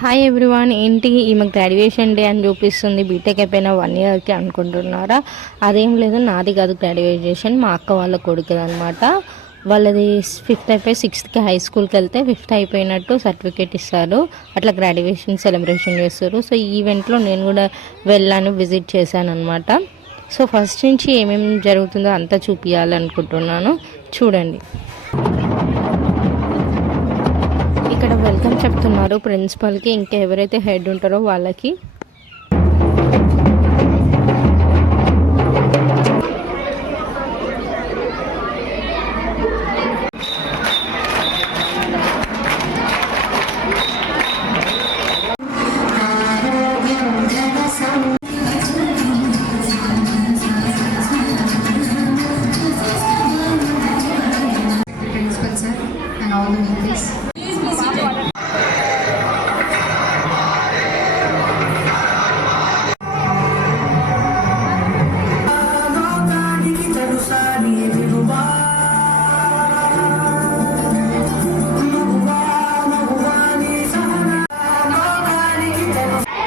Hi everyone, ఏంటి ఈమె graduation day అని చూపిస్తుంది, బీటెక్ అయిపోయిన 1 ఇయర్కి అనుకుంటున్నారా? అదేం లేదు, నాది కాదు గ్రాడ్యుయేషన్, మా అక్క వాళ్ళ కొడుకుది అనమాట. వాళ్ళది 5th అయిపోయి 6th హై స్కూల్కి వెళ్తే 5th అయిపోయినట్టు సర్టిఫికేట్ ఇస్తారు. అట్లా గ్రాడ్యుయేషన్ సెలబ్రేషన్ చేస్తారు. సో ఈ ఈవెంట్లో నేను కూడా వెళ్ళాను, విజిట్ చేశాను అనమాట. సో ఫస్ట్ నుంచి ఏమేమి జరుగుతుందో అంతా చూపించాలనుకుంటున్నాను, చూడండి. ఇక్కడ వెల్కమ్ చెప్తున్నారు ప్రిన్సిపల్కి, ఇంకా ఎవరైతే హెడ్ ఉంటారో వాళ్ళకి. Principal sir and all the members.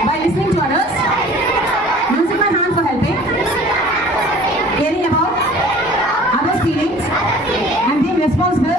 By listening to others, using my hand for helping, caring about others' feelings, and being responsible